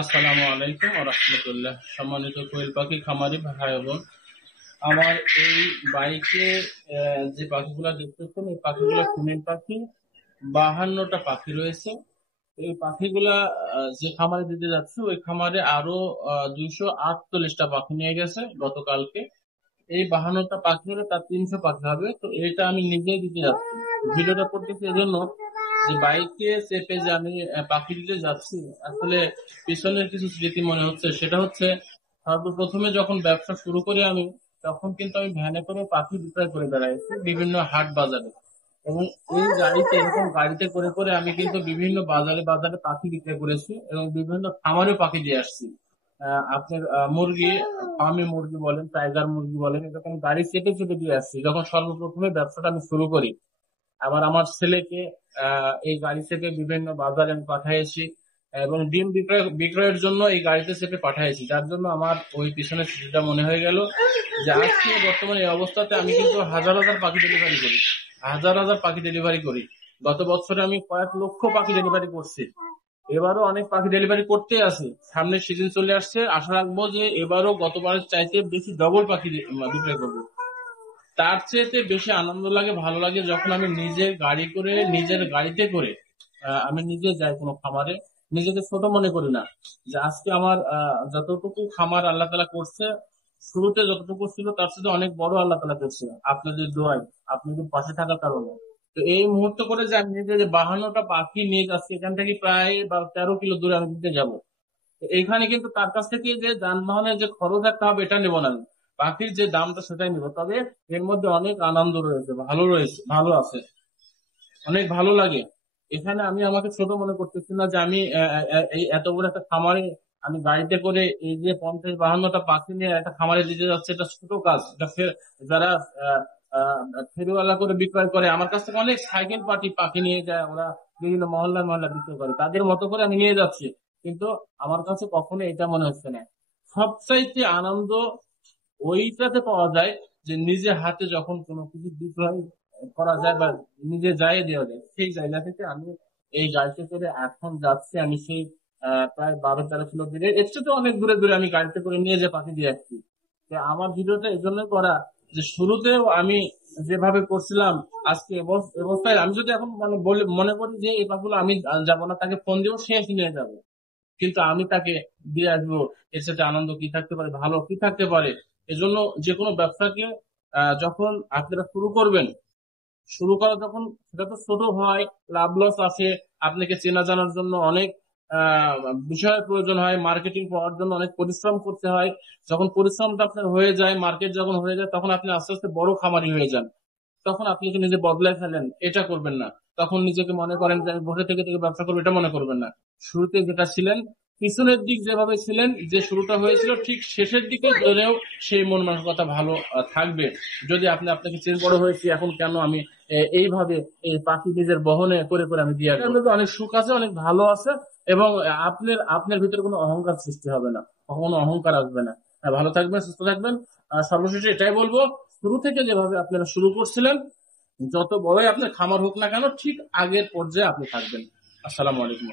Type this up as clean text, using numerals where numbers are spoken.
আসসালামু আলাইকুম ওয়া রাহমাতুল্লাহ। সম্মানিত কোয়েল পাখি খামারি ভাই বোন, আমার এই বাইকে যে পাখিগুলা দেখতেছেন, এই পাখিগুলা ফিমেল পাখি। 52টা পাখি রয়েছে। এই পাখিগুলা যে খামারে দিতে যাচ্ছে, ওই খামারে আরো 248টা পাখি নিয়ে গেছে গতকালকে। এই 52টা পাখি হলে তার 300 পাখি হবে। তো এটা আমি নিজেই দিতে যাচ্ছি। ভিডিওটা করতেছি এজন্য যে বাইকে চেপে যে আমি পাখি দিতে যাচ্ছি, আসলে পিছনের কিছু স্মৃতি মনে হচ্ছে। সেটা হচ্ছে, সর্বপ্রথমে যখন ব্যবসা শুরু করি আমি, তখন কিন্তু আমি ভ্যানে করে পাখি বিক্রয় করে বেড়াইছি বিভিন্ন হাট বাজারে। এবং এই গাড়িতে, এরকম গাড়িতে করে করে আমি কিন্তু বিভিন্ন বাজারে বাজারে পাখি বিক্রয় করেছি এবং বিভিন্ন খামারে পাখি দিয়ে আসছি। আপনার মুরগি, ফার্মে মুরগি বলেন, টাইগার মুরগি বলেন, এরকম গাড়ি চেপে চেপে দিয়ে আসছি যখন সর্বপ্রথমে ব্যবসাটা আমি শুরু করি। আবার আমার ছেলেকে এই গাড়ি থেকে বিভিন্ন বাজারে আমি পাঠিয়েছি এবং ডিম বিক্রয়ের জন্য এই গাড়িতে চেপে পাঠিয়েছি। যার জন্য আমার ওই পিছনের স্মৃতিটা মনে হয়ে গেল যে আজকে বর্তমানে এই অবস্থাতে আমি কিন্তু হাজার হাজার পাখি ডেলিভারি করি, হাজার হাজার পাখি ডেলিভারি করি। গত বছরে আমি কয়েক লক্ষ পাখি ডেলিভারি করছি। এবারও অনেক পাখি ডেলিভারি করতে আছে। সামনে সিজন চলে আসছে, আশা রাখবো যে এবারও গতবারের চাইতে বেশি ডবল পাখি বিক্রয় করবো। তার চেয়েতে বেশি আনন্দ লাগে, ভালো লাগে যখন আমি নিজের গাড়ি করে, নিজের গাড়িতে করে আমি নিজে যাই কোনো খামারে। নিজেকে ছোট মনে করি না। যে আজকে আমার যতটুকু খামার আল্লাহ তালা করছে, শুরুতে যতটুকু ছিল তার সাথে অনেক বড় আল্লাহ তালা করছে আপনাদের দোয়ায়, আপনাদের পাশে থাকার কারণে। তো এই মুহূর্ত করে যে আমি নিজে যে 52টা পাখি নিয়ে যাচ্ছি, এখান থেকে প্রায় বা 13 কিলো দূরে আমি দিতে যাবো। তো এইখানে কিন্তু তার কাছ থেকে যে যানবাহনের যে খরচ একটা হবে, এটা নেবো না আমি। পাখির যে দামটা সেটাই নিবো। তবে এর মধ্যে অনেক আনন্দ রয়েছে, ভালো রয়েছে, ভালো আছে, অনেক ভালো লাগে। এখানে আমি আমাকে ছোট মনে করতেছি না যে আমি এই এত বড় একটা খামারে আমি গাড়িতে করে এই যে 50-52টা পাখি নিয়ে একটা খামারে দিতে যাচ্ছে, এটা ছোট কাজ। এটা যারা আহ, আহ, ফেরিওয়ালা করে বিক্রয় করে, আমার কাছ থেকে অনেক সাইকেল পার্টি পাখি নিয়ে যায়, ওরা বিভিন্ন মহল্লা মহল্লা বিক্রয় করে, তাদের মতো করে আমি নিয়ে যাচ্ছি। কিন্তু আমার কাছে কখনো এটা মনে হচ্ছে না। সবচাইতে আনন্দ ওইটাতে পাওয়া যায় যে নিজে হাতে যখন কোনো কিছু বিক্রয় করা যায় বা নিজে যাই দেওয়া যায়, সেই জায়গা থেকে আমি এই গাড়িতে করে এখন যাচ্ছি। আমি সেই প্রায় 12-13 কিলো দূরে, এর চেয়ে তো অনেক দূরে দূরে আমি গাড়িতে করে নিয়ে যে পাখি দিয়ে আসছি। তো আমার ভিডিওটা এই জন্যই করা যে শুরুতেও আমি যেভাবে করছিলাম, আজকে অবস্থায় আমি যদি এখন মানে মনে করি যে এই পাখিগুলো আমি যাবো না, তাকে ফোন দিব, সে এসে নিয়ে যাবে। কিন্তু আমি তাকে দিয়ে আসবো, এর সাথে আনন্দ কি থাকতে পারে, ভালো কি থাকতে পারে। এজন্য যে কোনো ব্যবসাকে যখন আপনারা শুরু করবেন, শুরু করা যখন সেটা তো ছোট হয়, লাভ লস আছে, আপনাকে চেনা জানার জন্য অনেক আহ বিষয়ের প্রয়োজন হয়, মার্কেটিং পাওয়ার জন্য অনেক পরিশ্রম করতে হয়। যখন পরিশ্রমটা আপনার হয়ে যায়, মার্কেট যখন হয়ে যায়, তখন আপনি আস্তে আস্তে বড় খামারি হয়ে যান। তখন আপনি যে নিজে বদলায় ফেলেন, এটা করবেন না। তখন নিজেকে মনে করেন যে আমি বসে থেকে থেকে ব্যবসা করবো, এটা মনে করবেন না। শুরুতে যেটা ছিলেন, পিছনের দিক যেভাবে ছিলেন, যে শুরুটা হয়েছিল ঠিক শেষের দিকে ধরেও সেই মন মানসিকতা ভালো থাকবে। যদি আপনি আপনাকে চেঞ্জ বড় হয়েছি, এখন কেন আমি এইভাবে এই পাখি নিজের বহনে করে করে আমি দিয়ে আসবো। এর মধ্যে অনেক সুখ আছে, অনেক ভালো আছে। এবং আপনার আপনার ভিতরে কোনো অহংকার সৃষ্টি হবে না, কখনো অহংকার আসবে না। ভালো থাকবেন, সুস্থ থাকবেন। আর সর্বশেষে এটাই বলবো, শুরু থেকে যেভাবে আপনারা শুরু করছিলেন, যত বড়ই আপনার খামার হোক না কেন, ঠিক আগের পর্যায়ে আপনি থাকবেন। আসসালামু আলাইকুম।